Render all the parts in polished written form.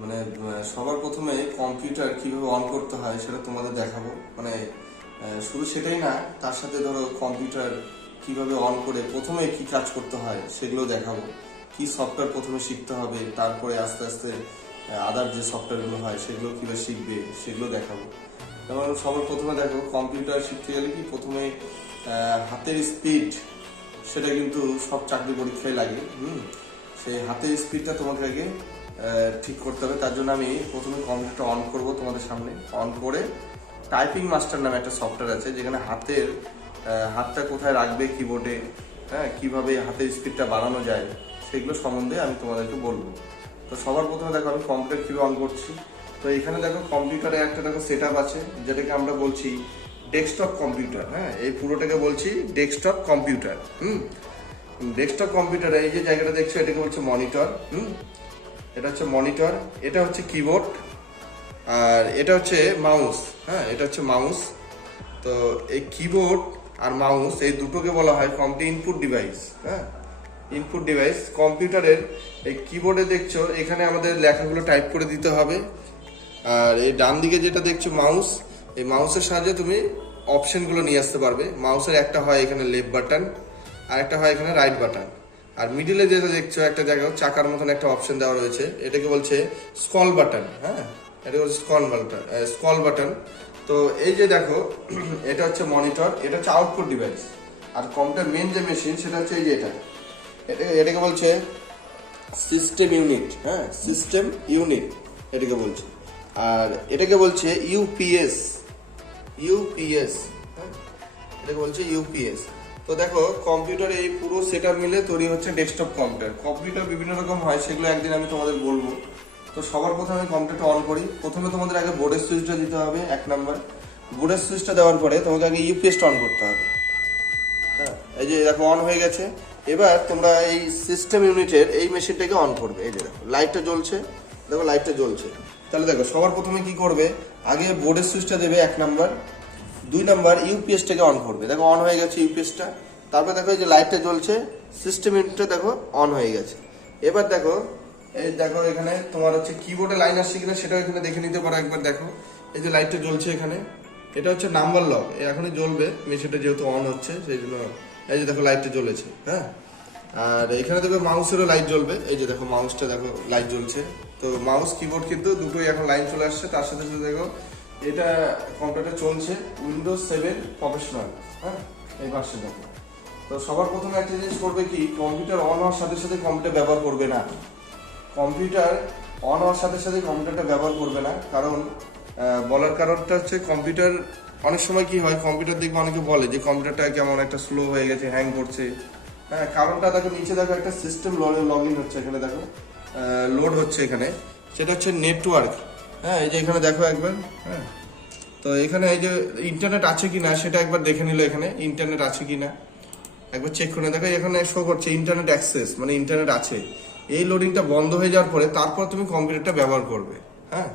মানে সবার প্রথমে কম্পিউটার কিভাবে অন করতে হয় সেটা তোমাদের দেখাবো। মানে শুধু সেটাই না, তার সাথে ধরো কম্পিউটার কিভাবে অন করে প্রথমে কি কাজ করতে হয় সেগুলো দেখাবো। কি সফটওয়্যার প্রথমে শিখতে হবে, তারপরে আস্তে আস্তে আদার যে সফটওয়্যারগুলো হয় সেগুলো কিভাবে শিখবে সেগুলো দেখাবো। যেমন সবার প্রথমে দেখো, কম্পিউটার শিখতে গেলে কি প্রথমে হাতের স্পিড, সেটা কিন্তু সব চাকরি পরীক্ষায় লাগে। সেই হাতের স্পিডটা তোমাকে আগে ঠিক করতে হবে। তার জন্য আমি প্রথমে কম্পিউটারটা অন করব তোমাদের সামনে। অন করে টাইপিং মাস্টার নামে একটা সফটওয়্যার আছে, যেখানে হাতটা কোথায় রাখবে কিবোর্ডে, হ্যাঁ, কীভাবে হাতের স্পিডটা বাড়ানো যায় সেগুলো সম্বন্ধে আমি তোমাদেরকে বলবো। তো সবার প্রথমে দেখো আমি কম্পিউটার কীভাবে অন করছি। তো এখানে দেখো কম্পিউটারে একটা দেখো সেট আপ আছে, যেটাকে আমরা বলছি ডেস্কটপ কম্পিউটার। হ্যাঁ, এই পুরোটাকে বলছি ডেস্কটপ কম্পিউটার। ডেস্কটপ কম্পিউটারে এই যে জায়গাটা দেখছো, এটাকে বলছে মনিটর। এটা হচ্ছে মনিটর, এটা হচ্ছে কিবোর্ড, আর এটা হচ্ছে মাউস। হ্যাঁ, এটা হচ্ছে মাউস। তো এই কিবোর্ড আর মাউস এই দুটোকে বলা হয় ইনপুট ডিভাইস। হ্যাঁ, ইনপুট ডিভাইস কম্পিউটারের। এই কিবোর্ডে দেখছো এখানে আমাদের লেখাগুলো টাইপ করে দিতে হবে, আর এই ডান দিকে যেটা দেখছো মাউস, এই মাউসের সাহায্যে তুমি অপশনগুলো নিয়ে আসতে পারবে। মাউসের একটা হয় এখানে লেফট বাটন, আর একটা হয় এখানে রাইট বাটন। আর মিডিলে যেটা দেখছো একটা জায়গায় চাকার মতন একটা অপশন দেওয়া রয়েছে, এটাকে বলছে স্ক্রল বাটন। হ্যাঁ, এটা হচ্ছে স্ক্রল বাটন। তো এই যে দেখো, এটা হচ্ছে মনিটর, এটা হচ্ছে আউটপুট ডিভাইস। আর কম্পিউটার মেন যে মেশিন সেটা হচ্ছে এই যে এটাকে বলছে সিস্টেম ইউনিট। হ্যাঁ, সিস্টেম ইউনিট এটাকে বলছে। আর এটাকে বলছে ইউপিএস। হ্যাঁ, এটাকে বলছে ইউপিএস। তো দেখো কম্পিউটারে এই পুরো সেট আপ মিলে তৈরি হচ্ছে ডেস্কটপ কম্পিউটার। কম্পিউটার বিভিন্ন রকম হয়, সেগুলো একদিন আমি তোমাদের বলবো। তো সবার প্রথমে আমি কম্পিউটারটা অন করি। প্রথমে তোমাদের আগে বোর্ডের সুইচটা দিতে হবে, 1 নাম্বার। বোর্ডের সুইচটা দেওয়ার পরে তোমাকে আগে ইউপিএসটা অন করতে হবে। হ্যাঁ, এই যে দেখো অন হয়ে গেছে। এবার তোমরা এই সিস্টেম ইউনিটের এই মেশিনটাকে অন করবে। এই যে দেখো লাইটটা জ্বলছে, দেখো লাইটটা জ্বলছে। তাহলে দেখো সবার প্রথমে কি করবে, আগে বোর্ডের সুইচটা দেবে 1 নাম্বার। 2 নাম্বার ইউপিএসটাকে অন করবে। দেখো অন হয়ে গেছে ইউপিএসটা। তারপরে দেখো এই যে লাইটটা জ্বলছে, সিস্টেম ইউনিটটা দেখো অন হয়ে গেছে। এবার দেখো এই দেখো এখানে তোমার হচ্ছে কিবোর্ডে লাইন আসছে কিনা সেটাও এখানে দেখে নিতে পারো একবার। দেখো এই যে লাইটটা জ্বলছে এখানে, এটা হচ্ছে নাম্বার লক, এখনই জ্বলবে, মেশিনটা যেহেতু অন হচ্ছে সেই জন্য। এই যে দেখো লাইটটা জ্বলেছে। হ্যাঁ, আর এখানে দেখো মাউসেরও লাইট জ্বলবে। এই যে দেখো মাউসটা দেখো লাইট জ্বলছে। তো মাউস কিবোর্ড কিন্তু দুটোই এখন লাইন চলে আসছে। তার সাথে সাথে দেখো এটা কম্পিউটার চলছে উইন্ডোজ 7 প্রফেশনাল। হ্যাঁ, এই পাশে দেখো। তো সবার প্রথমে একটা জিনিস করবে কি, কম্পিউটার অন হওয়ার সাথে সাথে কম্পিউটার ব্যবহার করবে না। কম্পিউটার অন হওয়ার সাথে সাথে কম্পিউটারটা ব্যবহার করবে না। কারণ বলার কারণটা হচ্ছে, কম্পিউটার অনেক সময় কি হয়, কম্পিউটার দেখবে অনেকে বলে যে কম্পিউটারটা কেমন একটা স্লো হয়ে গেছে, হ্যাং করছে। হ্যাঁ, কারণটা দেখো নিচে দেখো একটা সিস্টেম লগ ইন হচ্ছে, এখানে দেখো লোড হচ্ছে এখানে, সেটা হচ্ছে নেটওয়ার্ক। হ্যাঁ, এই যে এখানে দেখো একবার। হ্যাঁ, তো এখানে এই যে ইন্টারনেট আছে কিনা সেটা একবার দেখে নিল, এখানে ইন্টারনেট আছে কিনা একবার চেক করে দেখো। এখানে শো করছে ইন্টারনেট অ্যাক্সেস, মানে ইন্টারনেট আছে। এই লোডিংটা বন্ধ হয়ে যাওয়ার পরে তারপর তুমি কম্পিউটারটা ব্যবহার করবে। হ্যাঁ,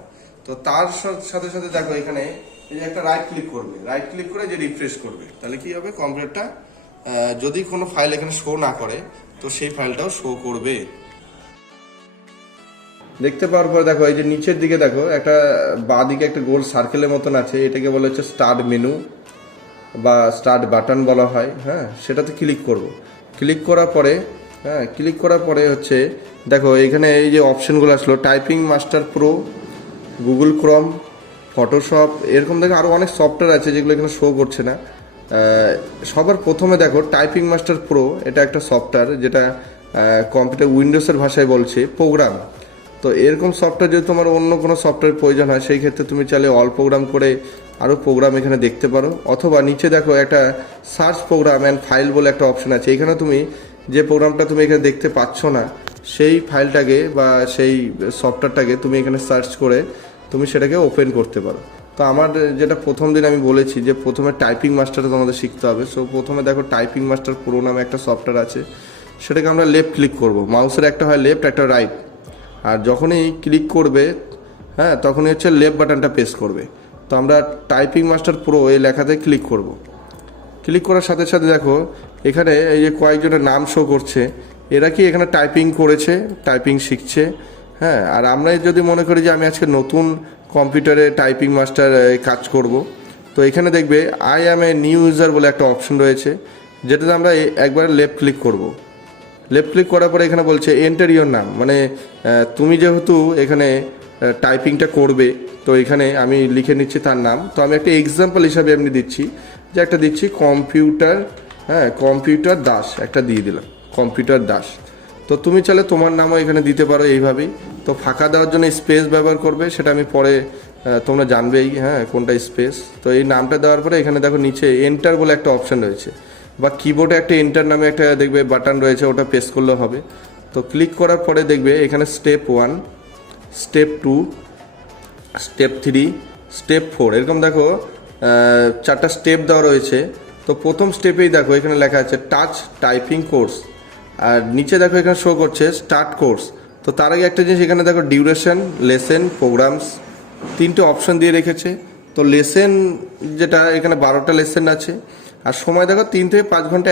তো তার সাথে সাথে দেখো এখানে এই যে একটা রাইট ক্লিক করবে, রাইট ক্লিক করে যে রিফ্রেশ করবে, তাহলে কি হবে, কম্পিউটারটা যদি কোনো ফাইল এখানে শো না করে তো সেই ফাইলটাও শো করবে। দেখতে পাওয়ার পর দেখো এই যে নিচের দিকে দেখো একটা বাঁ দিকে একটা গোল সার্কেলের মতন আছে, এটাকে বলা হচ্ছে স্টার্ট মেনু বা স্টার্ট বাটন বলা হয়। হ্যাঁ, সেটাতে ক্লিক করব। ক্লিক করার পরে ক্লিক করার পরে হচ্ছে দেখো এখানে এই যে অপশনগুলো আসলো, typing master pro, Google Chrome, Photoshop, এরকম দেখো আরও অনেক সফটওয়্যার আছে যেগুলো এখানে শো করছে না। সবার প্রথমে দেখো টাইপিং মাস্টার প্রো, এটা একটা সফটওয়্যার যেটা কম্পিউটার উইন্ডোজের ভাষায় বলছে প্রোগ্রাম। তো এরকম সফটওয়্যার যদি তোমার অন্য কোনো সফটওয়্যার প্রয়োজন হয়, সেই ক্ষেত্রে তুমি চাইলে অল প্রোগ্রাম করে আরও প্রোগ্রাম এখানে দেখতে পারো। অথবা নিচে দেখো একটা সার্চ প্রোগ্রাম অ্যান্ড ফাইল বলে একটা অপশন আছে, এখানে তুমি যে প্রোগ্রামটা তুমি এখানে দেখতে পাচ্ছ না সেই ফাইলটাকে বা সেই সফটওয়্যারটাকে তুমি এখানে সার্চ করে তুমি সেটাকে ওপেন করতে পারো। তো আমার যেটা প্রথম দিন আমি বলেছি যে প্রথমে টাইপিং মাস্টারটা তোমাদের শিখতে হবে। সো প্রথমে দেখো টাইপিং মাস্টার প্রো নামে একটা সফটওয়্যার আছে, সেটাকে আমরা লেফট ক্লিক করব। মাউসের একটা হয় লেফট, একটা রাইট। আর যখনই ক্লিক করবে, হ্যাঁ, তখনই হচ্ছে লেফট বাটনটা প্রেস করবে। তো আমরা টাইপিং মাস্টার প্রো এই লেখাতে ক্লিক করব। ক্লিক করার সাথে সাথে দেখো এখানে এই যে কয়েকজনের নাম শো করছে, এরা কি এখানে টাইপিং করেছে, টাইপিং শিখছে। হ্যাঁ, আর আমরা যদি মনে করি যে আমি আজকে নতুন কম্পিউটারে টাইপিং মাস্টার কাজ করব, তো এখানে দেখবে I am a new user বলে একটা অপশন রয়েছে, যেটাতে আমরা একবার লেফট ক্লিক করব। লেফট ক্লিক করার পরে এখানে বলছে এন্টার ইওর নাম, মানে তুমি যেহেতু এখানে টাইপিংটা করবে, তো এখানে আমি লিখে নিচ্ছি তার নাম। তো আমি একটা এক্সাম্পল হিসাবে এমনি দিচ্ছি, যে একটা দিচ্ছি কম্পিউটার, হ্যাঁ কম্পিউটার দাস একটা দিয়ে দিলাম, কম্পিউটার দাস। তো তুমি চাইলে তোমার নামও এখানে দিতে পারো এইভাবেই। তো ফাঁকা দেওয়ার জন্য স্পেস ব্যবহার করবে, সেটা আমি পরে তোমরা জানবেই, হ্যাঁ কোনটা স্পেস। তো এই নামটা দেওয়ার পরে এখানে দেখো নিচে এন্টার বলে একটা অপশান রয়েছে, বা কিবোর্ডে একটা এন্টার নামে একটা দেখবে বাটন রয়েছে, ওটা প্রেস করলেও হবে। তো ক্লিক করার পরে দেখবে এখানে স্টেপ 1, স্টেপ 2, স্টেপ 3, স্টেপ 4, এরকম দেখো 4টা স্টেপ দেওয়া রয়েছে। তো প্রথম স্টেপেই দেখো এখানে লেখা আছে টাচ টাইপিং কোর্স, আর নিচে দেখো এখানে শো করছে স্টার্ট কোর্স। তো তার আগে একটা জিনিস এখানে দেখো ডিউরেশন, লেসেন, প্রোগ্রামস, 3টে অপশন দিয়ে রেখেছে। তো লেসেন যেটা এখানে 12টা লেসেন আছে, আর সময় দেখো 3 থেকে 5 ঘন্টা,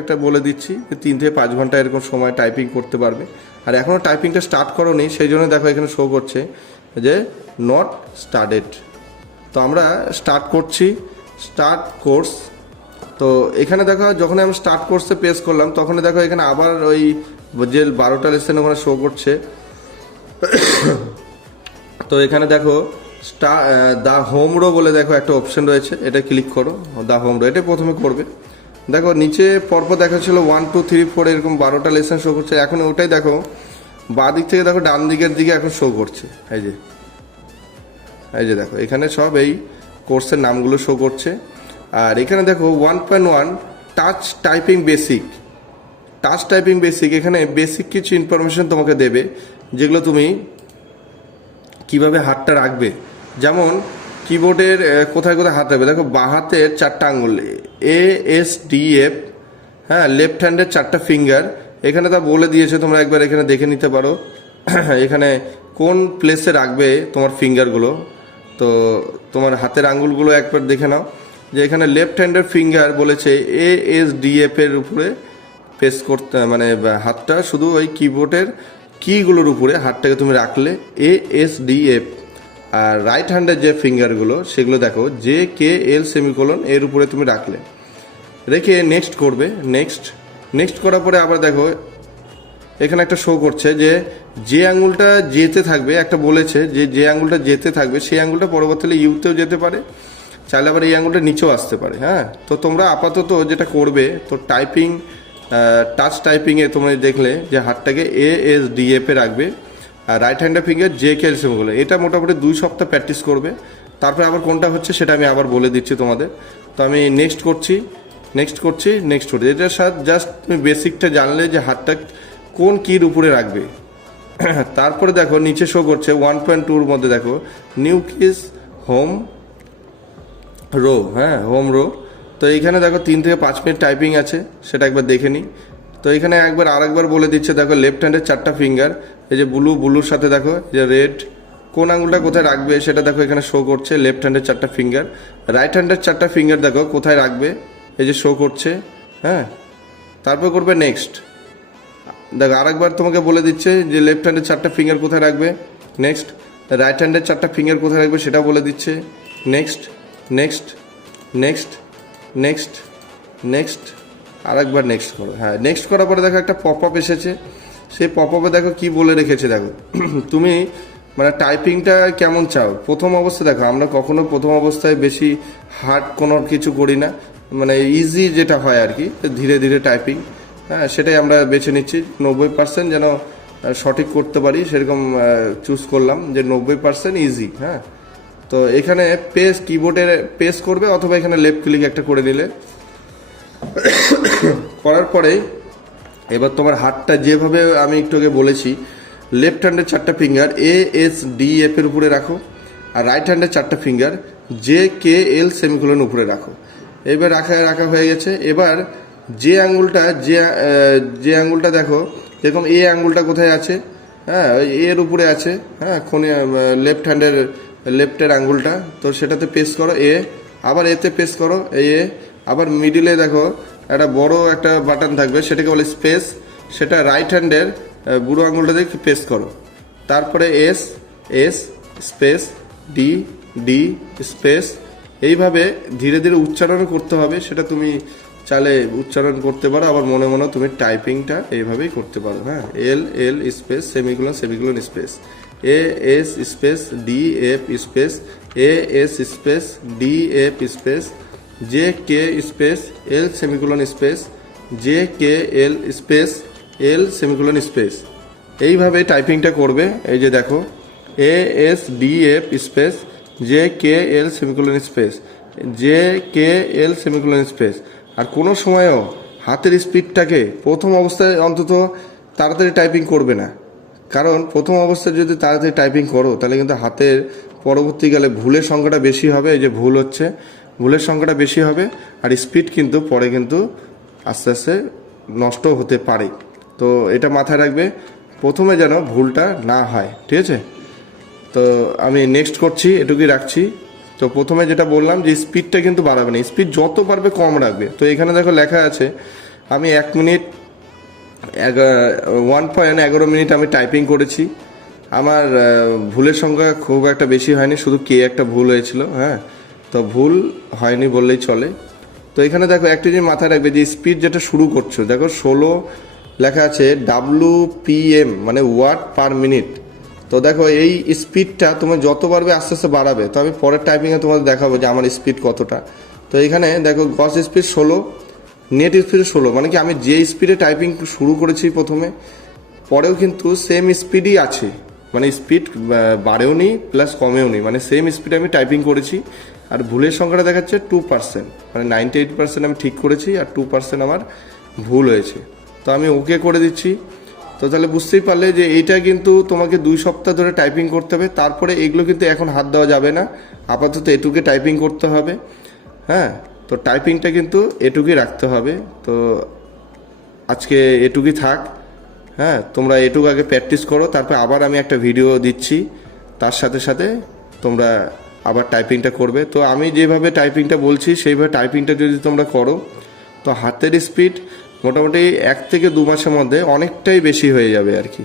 একটা বলে দিচ্ছি যে 3 থেকে 5 ঘন্টা এরকম সময় টাইপিং করতে পারবে। আর এখনও টাইপিংটা স্টার্ট করোনি, সেই জন্য দেখো এখানে শো করছে যে নট স্টার্টেড। তো আমরা স্টার্ট করছি, স্টার্ট কোর্স। তো এখানে দেখো যখন আমি স্টার্ট কোর্সে প্রেস করলাম, তখন দেখো এখানে আবার ওই যে 12টা লেসেন ওখানে শো করছে। তো এখানে দেখো দ্য হোম রো বলে দেখো একটা অপশন রয়েছে, এটা ক্লিক করো, দ্য হোম রো এটা প্রথমে করবে। দেখো নিচে পরপর দেখা ছিল 1 2 3 4 এরকম 12টা লেসন শো করছে। এখন ওটাই দেখো বাঁ দিক থেকে দেখো ডান দিকের দিকে এখন শো করছে, এই যে দেখো এখানে সব এই কোর্সের নামগুলো শো করছে। আর এখানে দেখো 1.1 touch typing basic, touch typing basic, এখানে বেসিক কিছু ইনফরমেশন তোমাকে দেবে, যেগুলো তুমি কিভাবে হাতটা রাখবে। যেমন কিবোর্ডের কোথায় কোথায় হাত রাখবে, দেখো বাঁ হাতের 4টা আঙ্গুল ASDF, হ্যাঁ লেফট হ্যান্ডের 4টা ফিঙ্গার এখানে তা বলে দিয়েছে, তোমরা একবার এখানে দেখে নিতে পারো এখানে কোন প্লেসে রাখবে তোমার ফিঙ্গারগুলো। তো তোমার হাতের আঙ্গুলগুলো একবার দেখে নাও, যে এখানে লেফট হ্যান্ডের ফিঙ্গার বলেছে ASDF এর উপরে প্রেস করতে, মানে হাতটা শুধু ওই কিবোর্ডের কিগুলোর উপরে হাতটাকে তুমি রাখলে ASDF। আর রাইট হ্যান্ডের যে ফিঙ্গারগুলো সেগুলো দেখো JKL সেমিকোলন এর উপরে তুমি রাখলে, রেখে নেক্সট করবে। নেক্সট করার পরে আবার দেখো এখানে একটা শো করছে যে আঙুলটা যেতে থাকবে, একটা বলেছে যে আঙুলটা যেতে থাকবে সেই আঙুলটা পরবর্তীতে ইউতেও যেতে পারে, চাইলে আবার এই আঙুলটা নিচেও আসতে পারে। হ্যাঁ, তো তোমরা আপাতত যেটা করবে, তো টাইপিং টাচ টাইপিংয়ে তোমরা দেখলে যে হাতটাকে ASDF এ রাখবে, আর রাইট হ্যান্ডের ফিঙ্গার JKL সেমিকোলন। এটা মোটামুটি 2 সপ্তাহ প্র্যাকটিস করবে, তারপরে আবার কোনটা হচ্ছে সেটা আমি আবার বলে দিচ্ছি তোমাদের। তো আমি নেক্সট করছি। এটার সাথে জাস্ট তুমি বেসিকটা জানলে যে হাতটা কোন কির উপরে রাখবে। তারপরে দেখো নিচে শো করছে 1.2-র মধ্যে দেখো নিউ কিস হোম রো, হ্যাঁ হোম রো। তো এইখানে দেখো 3 থেকে 5 মিনিট টাইপিং আছে, সেটা একবার দেখে নিই। তো এখানে আরেকবার বলে দিচ্ছে, দেখো লেফট হ্যান্ডের 4টা ফিঙ্গার, এই যে ব্লুর সাথে দেখো যে রেড, কোন আঙুলটা কোথায় রাখবে সেটা দেখো এখানে শো করছে, লেফট হ্যান্ডের 4টা ফিঙ্গার। রাইট হ্যান্ডের 4টা ফিঙ্গার দেখো কোথায় রাখবে, এই যে শো করছে, হ্যাঁ। তারপর করবে নেক্সট। দেখো আরেকবার তোমাকে বলে দিচ্ছে যে লেফট হ্যান্ডের 4টা ফিঙ্গার কোথায় রাখবে, নেক্সট। রাইট হ্যান্ডের 4টা ফিঙ্গার কোথায় রাখবে সেটা বলে দিচ্ছে, নেক্সট আরেকবার নেক্সট করো। হ্যাঁ, নেক্সট করার পরে দেখো একটা পপ আপ এসেছে, সেই পপ আপে দেখো কি বলে রেখেছে। দেখো তুমি মানে টাইপিংটা কেমন চাও। প্রথম অবস্থা দেখো, আমরা কখনো প্রথম অবস্থায় বেশি হার্ড কোনো কিছু করি না, মানে ইজি যেটা হয় আর কি, ধীরে ধীরে টাইপিং, হ্যাঁ সেটাই আমরা বেছে নিচ্ছি। 90% যেন সঠিক করতে পারি সেরকম চুজ করলাম, যে 90% ইজি। হ্যাঁ, তো এখানে কিবোর্ডে পেস্ট করবে, অথবা এখানে লেফট ক্লিক একটা করে নিলে, করার পরে এবার তোমার হাতটা যেভাবে আমি একটু আগে বলেছি, লেফট হ্যান্ডের 4টা ফিঙ্গার ASDF এর উপরে রাখো, আর রাইট হ্যান্ডের 4টা ফিঙ্গার JKL সেমিকোলন উপরে রাখো। এবার রাখা হয়ে গেছে। এবার যে আঙ্গুলটা দেখো, যেরকম এ আঙ্গুলটা কোথায় আছে, হ্যাঁ এর উপরে আছে, হ্যাঁ লেফটের আঙ্গুলটা, তো সেটাতে পেস্ট করো আবার এতে পেস্ট করো আবার মিডিলে দেখো একটা বড় একটা বাটন থাকবে, সেটাকে বলে স্পেস, সেটা রাইট হ্যান্ডের বুড়ো আঙুলটা দিয়ে পেস্ট করো। তারপরে S, S space D, D space, এইভাবে ধীরে ধীরে উচ্চারণ করতে হবে। সেটা তুমি চাইলে উচ্চারণ করতে পারো, আবার মনে মনে তুমি টাইপিংটা এইভাবেই করতে পারো। হ্যাঁ, L, L space semicolon, semicolon space, A S space D F space, A S space D F space, J K space L semicolon space, J K L space L semicolon space. এইভাবে টাইপিংটা করবে। এই যে দেখো, A S D F space J K L semicolon space, J K L semicolon space. আর কোনো সময়ও হাতের স্পিডটাকে প্রথম অবস্থায় অন্তত তাড়াতাড়ি টাইপিং করবে না, কারণ প্রথম অবস্থায় যদি তাড়াতাড়ি টাইপিং করো তাহলে কিন্তু হাতের পরবর্তীকালে ভুলের সংখ্যাটা বেশি হবে। এই যে ভুল হচ্ছে, ভুলের সংখ্যাটা বেশি হবে, আর স্পিড কিন্তু পরে কিন্তু আস্তে আস্তে নষ্ট হতে পারে। তো এটা মাথায় রাখবে, প্রথমে যেন ভুলটা না হয়, ঠিক আছে? তো আমি নেক্সট করছি, এটুকুই রাখছি। তো প্রথমে যেটা বললাম যে স্পিডটা কিন্তু বাড়াবে না, স্পিড যত পারবে কম রাখবে। তো এখানে দেখো লেখা আছে আমি 1 মিনিট 1.11 মিনিট আমি টাইপিং করেছি। আমার ভুলের সংখ্যা খুব একটা বেশি হয়নি, শুধু কে একটা ভুল হয়েছিল। হ্যাঁ, তো ভুল হয়নি বললেই চলে। তো এখানে দেখো একটা জিনিস মাথায় রাখবে যে স্পিড যেটা শুরু করছো, দেখো 16 লেখা আছে WPM, মানে ওয়াট পার মিনিট। তো দেখো এই স্পিডটা তোমার যত পারবে আস্তে আস্তে বাড়াবে। তো আমি পরের টাইপিংয়ে তোমাদের দেখাবো যে আমার স্পিড কতটা। তো এখানে দেখো গস স্পিড 16, নেট স্পিড 16, মানে কি আমি যে স্পিডে টাইপিং শুরু করেছি প্রথমে, পরেও কিন্তু সেম স্পিডই আছে, মানে স্পিড বাড়েও নি প্লাস কমেও নি, মানে সেম স্পিডে আমি টাইপিং করেছি। আর ভুলের সংখ্যাটা দেখাচ্ছে 2%, মানে 98% আমি ঠিক করেছি আর 2% আমার ভুল হয়েছে। তো আমি ওকে করে দিচ্ছি। তো তাহলে বুঝতেই পারলে যে এইটা কিন্তু তোমাকে 2 সপ্তাহ ধরে টাইপিং করতে হবে। তারপরে এগুলো কিন্তু এখন হাত দেওয়া যাবে না, আপাতত এটুকে টাইপিং করতে হবে। হ্যাঁ, তো টাইপিংটা কিন্তু এটুকুই রাখতে হবে। তো আজকে এটুকুই থাক। হ্যাঁ, তোমরা এটুকু আগে প্র্যাকটিস করো, তারপর আবার আমি একটা ভিডিও দিচ্ছি, তার সাথে সাথে তোমরা আবার টাইপিংটা করবে। তো আমি যেভাবে টাইপিংটা বলছি সেইভাবে টাইপিংটা যদি তোমরা করো, তো হাতের স্পিড মোটামুটি 1 থেকে 2 মাসের মধ্যে অনেকটাই বেশি হয়ে যাবে আর কি।